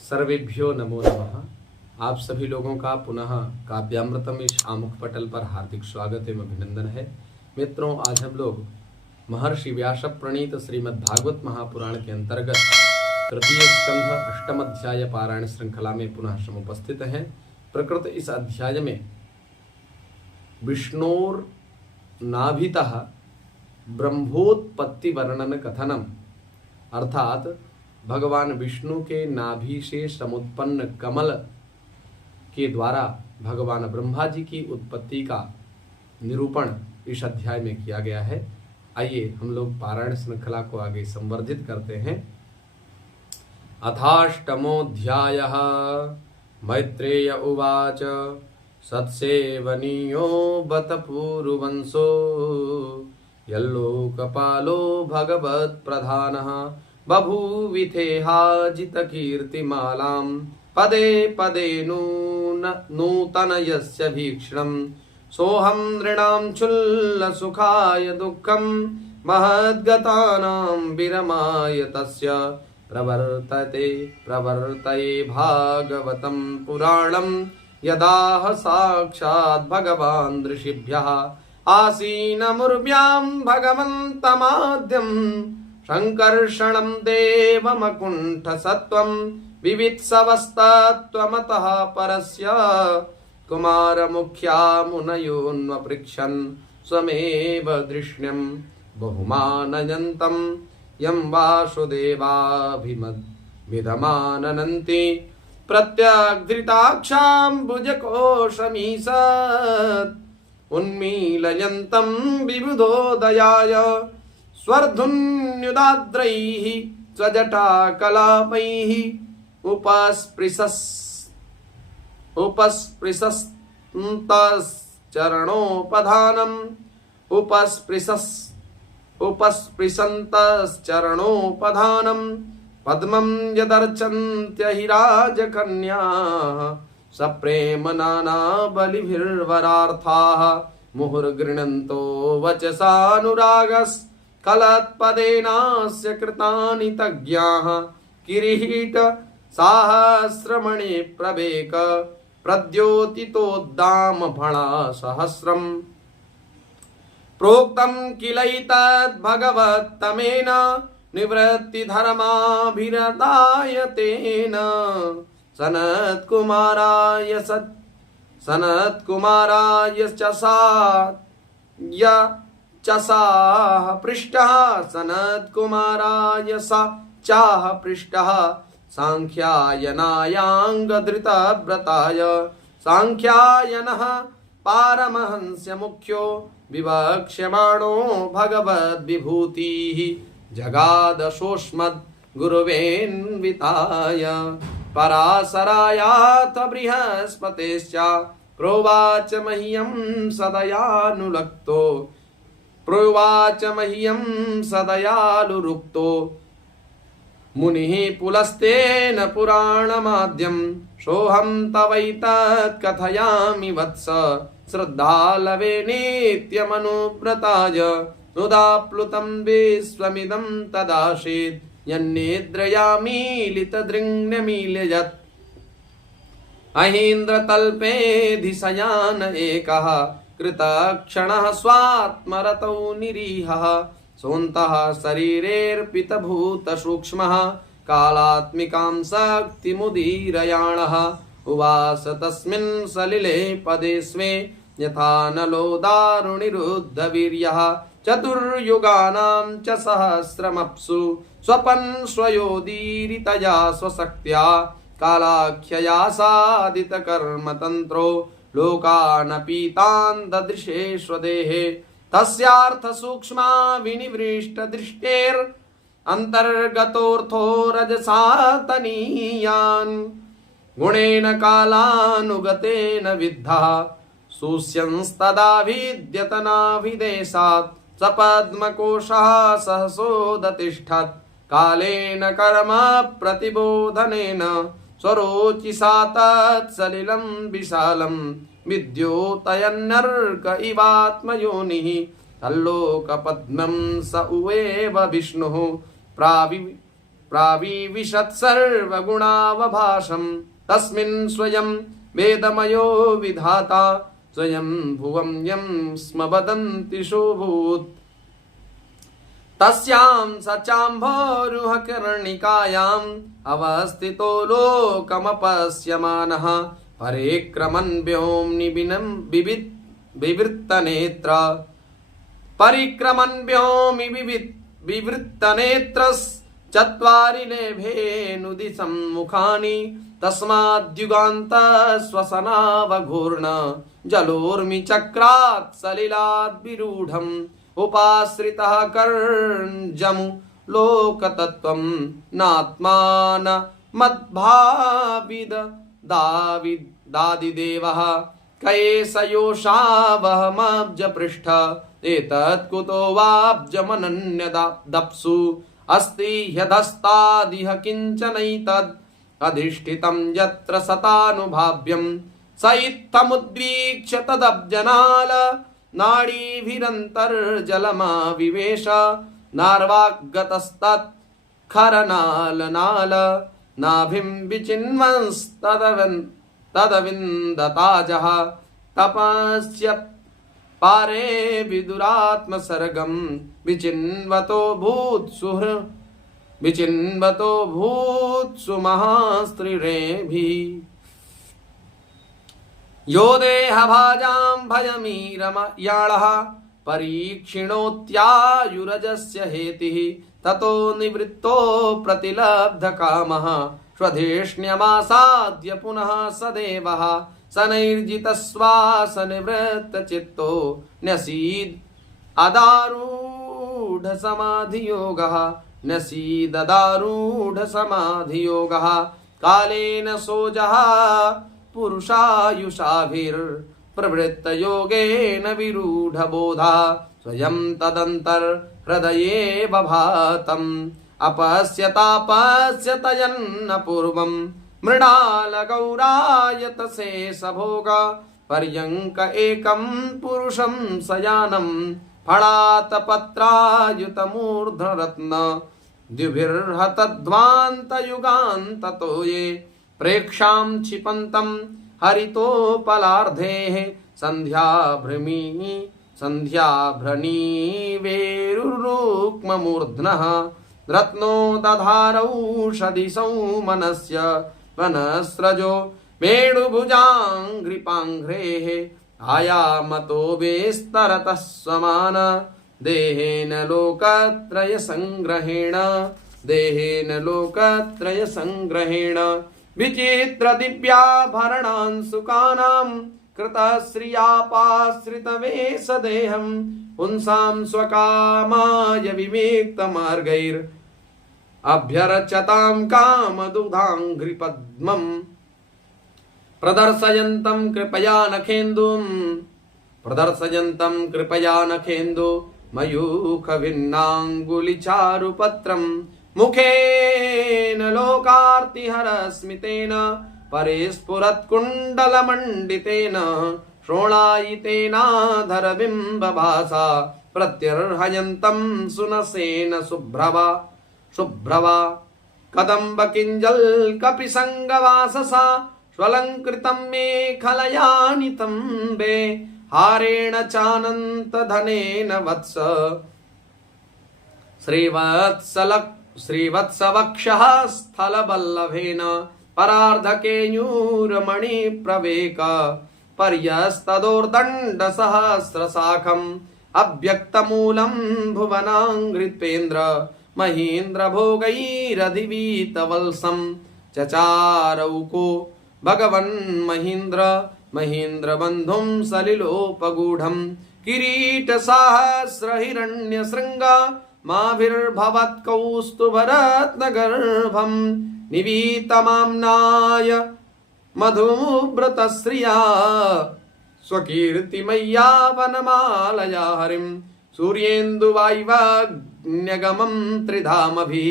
सर्वेभ्यो नमो नमः। आप सभी लोगों का पुनः काव्यामृतम इस आमुख पटल पर हार्दिक स्वागत एवं अभिनंदन है। मित्रों, आज हम लोग महर्षि व्यास प्रणीत श्रीमद् भागवत महापुराण के अंतर्गत तृतीय स्कंध अष्टम अध्याय पारायण श्रृंखला में पुनः समुपस्थित हैं। प्रकृत इस अध्याय में विष्णोर नाभितः ब्रह्मोत्पत्ति वर्णन कथनम, अर्थात भगवान विष्णु के नाभि से समुत्पन्न कमल के द्वारा भगवान ब्रह्मा जी की उत्पत्ति का निरूपण इस अध्याय में किया गया है। आइए हम लोग पारायण श्रृंखला को आगे संवर्धित करते हैं। अथाष्टमोऽध्यायः। मैत्रेय उवाच सत्सेवनीयो बत पूर्ववंशो यल्लोकपालो भगवत्प्रधानः बभूविथेहाजितकीर्तिमालां पदे पदे नूतनयस्य भीक्षणं सोऽहं नृणां क्षुल्लसुखाय दुःखं महद्गतानां विरमाय तस्य प्रवर्तये भागवतं पुराणं यदाह साक्षात् भगवान् ऋषिभ्यः आसीनमुर्व्यां भगवन्तमाद्यम् संकर्षणं देवमकुण्ठसत्त्वं विवित्सवस्तत्त्वमतः परस्य कुमारमुख्या मुनयोन्वपृच्छन् स्वमेव दृश्यं बहुमानयन्तं यं वासुदेवाभिमद्विधमाननन्ति प्रत्यग्धृताक्षाम्बुजकोशमीसत् उन्मीलयन्तं विबुधोदयाय स्वर्धुन्युदाद्रैः स्वजटाकलापैः उपस्पृशन्तश्चरणोपधानं पद्मं यदर्चन्त्यहि राजकन्याः सप्रेम नाना बलिभिर्वरार्थाः मुहुर्गृह्णन्तो वचसानुरागस् कलत्पदेनास्य कृतानि तज्ञाः किरीट साहस्रमणि प्रवेक प्रद्योतितोद्दाम फणा सहस्रम् प्रोक्तं किलैतद् भगवत्तमेन निवृत्तिधर्माभिरदाय तेन सनत्कुमाराय चाह पृष्टः सनत्कुमाराय स चाह पृष्टः सांख्यायनायाङ्गधृतव्रताय सांख्यायनः पारमहंस्य मुख्यो विवक्ष्यमाणो भगवद्विभूतिः जगादशोऽस्मद् गुरुवेन्विताय पराशरायाथ बृहस्पतेश्च प्रोवाच मह्यं सदयालुरुक्तो मुनिः पुलस्तेन पुराणमाद्यं सोऽहं तवैतत् कथयामि वत्स श्रद्धालवे नित्यमनुव्रताय नुदाप्लुतं विश्वमिदं तदासीत् यन्निद्रयामीलितदृङ्नमीलयत् अहीन्द्रतल्पेऽधिशयान एकः कृतक्षणः स्वात्मरतौ निरीहः सोऽन्तः शरीरेऽर्पितभूतसूक्ष्मः कालात्मिकां शक्तिमुदीरयाणः उवास तस्मिन् सलिले पदे स्वे यथा नलो दारुणिरुद्धवीर्यः चतुर्युगानां च सहस्रमप्सु स्वपन् स्वयोदीरितया स्वशक्त्या कालाख्यया साधितकर्मतन्त्रो लोकानपीतान् ददृशे स्वदेहे तस्यार्थसूक्ष्मा विनिवृष्टदृष्टेर् अन्तर्गतोऽर्थो रजसा तनीयान् गुणेन कालानुगतेन विद्धः शुष्यंस्तदा विद्यतनाभिदेशात् सपद्मकोशः सहसोदतिष्ठत् कालेन कर्म प्रतिबोधनेन स्वरोचिषा तत्सलिलं विशालं विद्योतयन्नर्क इवात्मयोनिः तल्लोकपद्मं स उवेव विष्णुः प्राविविशत् सर्वगुणावभासं तस्मिन् स्वयं वेदमयो विधाता स्वयं भुवं यं स्म वदन्ति शोभूत् तस्यां सचाम्भोरुहकर्णिकायाम् अवस्थितो लोकमपश्यमानः परिक्रमन् व्योम्नि विवृत्तनेत्र परिक्रमन् व्योमि विवृत्तनेत्रश्चत्वारि लेभेनुदिशं मुखानि तस्माद्युगान्त श्वसनावघूर्ण जलोर्मि चक्रात् सलिलाद् विरूढम् उपाश्रितः कर्जमु लोकतत्त्वं नात्मान मद्भाविद दादिदेवः कयेशयोषावहमब्ज पृष्ठ एतत् कुतो वाब्जमनन्यदप्सु अस्ति ह्यधस्तादिह किञ्चनैतद् अधिष्ठितं यत्र सतानुभाव्यं स इत्थमुद्वीक्ष्य तदब्जनाल नाडीभिरन्तर्जलमाविवेश नार्वागतस्तत् खरनालनाल नाभिं विचिन्वंस्तदविन्दताजः तपस्य पारे विदुरात्मसर्गं विचिन्वतो भूत्सु महास्त्रिरेभिः यो देहभाजां भयमीरमयाळः परीक्षिणोत्यायुरजस्य हेतिः ततो निवृत्तो प्रतिलब्धकामः स्वधेष्ण्यमासाद्य पुनः स देवः शनैर्जितश्वासनिवृत्तचित्तो न्यसीद् न्यसीददारूढसमाधियोगः कालेन सोजः पुरुषायुषाभिर्प्रवृत्तयोगेन विरूढबोधा स्वयं तदन्तर्हृदये बभातम् अपश्यतापश्यतयन्न पूर्वं मृणालगौरायतशेषभोग पर्यङ्क एकं पुरुषं शयानं फणातपत्रायुतमूर्धरत्न द्युभिर्हतध्वान्तयुगान्ततो ये प्रेक्षां क्षिपन्तं हरितोपलार्धेः सन्ध्याभ्रणीवेरुरुक्ममूर्ध्नः रत्नो दधारौषधिसौ मनस्य वनस्रजो वेणुभुजाङ्घ्रिपाङ्घ्रेः आयामतो वेस्तरतः समान देहेन लोकत्रयसङ्ग्रहेण विचित्र दिव्याभरणान् सुकानां कृतश्रियापाश्रितवेशदेहं पुंसां स्वकामाय विवेक्तमार्गैर् अभ्यर्चतां कामदुधाङ्घ्रिपद्मम् प्रदर्शयन्तं कृपया नखेन्दु मयूखभिन्नाङ्गुलिचारुपत्रम् मुखेन लोकार्तिहरस्मितेन परिस्फुरत्कुण्डलमण्डितेन श्रोणायितेनाधरबिम्बभासा प्रत्यर्हयन्तं सुनसेन शुभ्रवा कदम्बकिञ्जल्कपिसङ्गवाससा स्वलङ्कृतं मेखलयानितं बे हारेण चानन्तधनेन वत्स श्रीवत्सवक्षः स्थलबल्लभेन परार्धकेयूरमणिप्रवेक पर्यस्तदोर्दण्डसहस्रशाखम् अव्यक्तमूलं भुवनाङ्घ्रिपेन्द्र महीन्द्रभोगैरधिवीतवल्सं चचारौको महीन्द्रबन्धुं सलिलोपगूढं किरीटसहस्रहिरण्यशृङ्ग माभिर्भवत्कौस्तुभरत्नगर्भं निवीतमाम्नाय मधुव्रतश्रिया स्वकीर्तिमय्या वनमालया हरिं सूर्येन्दुवाय्वग्न्यगमं त्रिधामभिः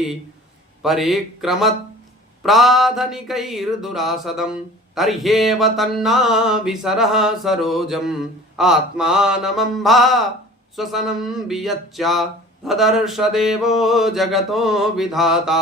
परिक्रमत् प्राधनिकैर्दुरासदं तर्ह्येव तन्नाभिसरः सरोजम् आत्मानमम्भा श्वसनं वियच्च तदर्श देवो जगतो विधाता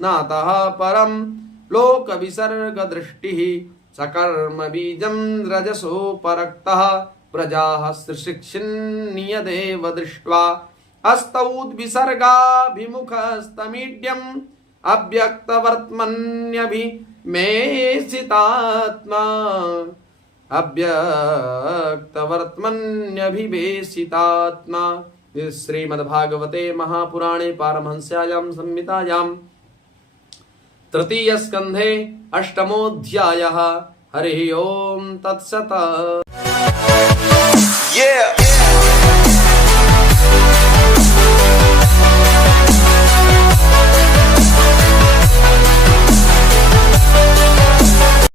नातः परं लोकविसर्गदृष्टिः सकर्म बीजं रजसो परक्तः प्रजाः शिक्षिन्नियदेव दृष्ट्वा हस्तौद्विसर्गाभिमुखस्तमीड्यम् अव्यक्तवर्त्मन्यभिवेशितात्मा। श्रीमद्भागवते महापुराणे पारमहंस्यायां संहितायां तृतीय स्कंधे अष्टमोऽध्यायः। हरि ओम तत्सत्।